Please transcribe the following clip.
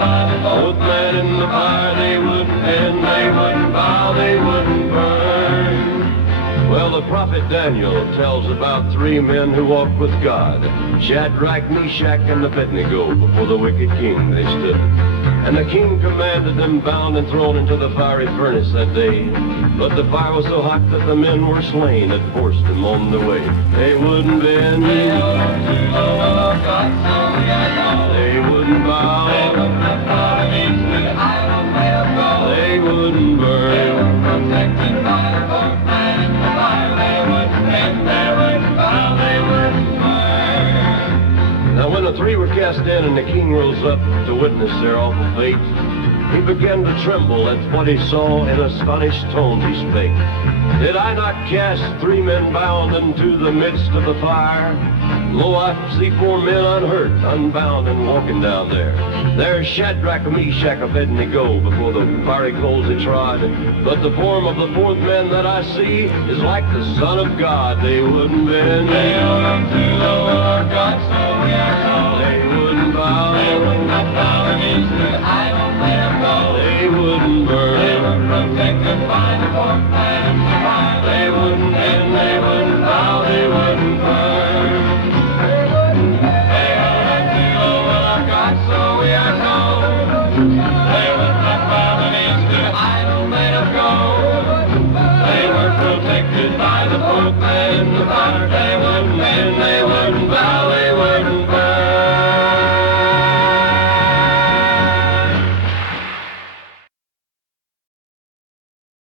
Fourth man in the fire, they wouldn't bend, they wouldn't bow, they wouldn't burn. Well, the prophet Daniel tells about three men who walked with God, Shadrach, Meshach, and Abednego. Before the wicked king they stood. And the king commanded them bound and thrown into the fiery furnace that day. But the fire was so hot that the men were slain that forced them on the way. They wouldn't bend, they wouldn't bow, they wouldn't burn. Now when the three were cast in and the king rose up to witness their awful fate, he began to tremble at what he saw. In astonished tones he spake, Did I not cast three men bound into the midst of the fire? Lo, I see four men unhurt, unbound, and walking down there. There's Shadrach, Meshach, Abednego. Before the fiery coals they trod. But the form of the fourth man that I see is like the Son of God. They wouldn't bend, they wouldn't to the Lord God, so we are told.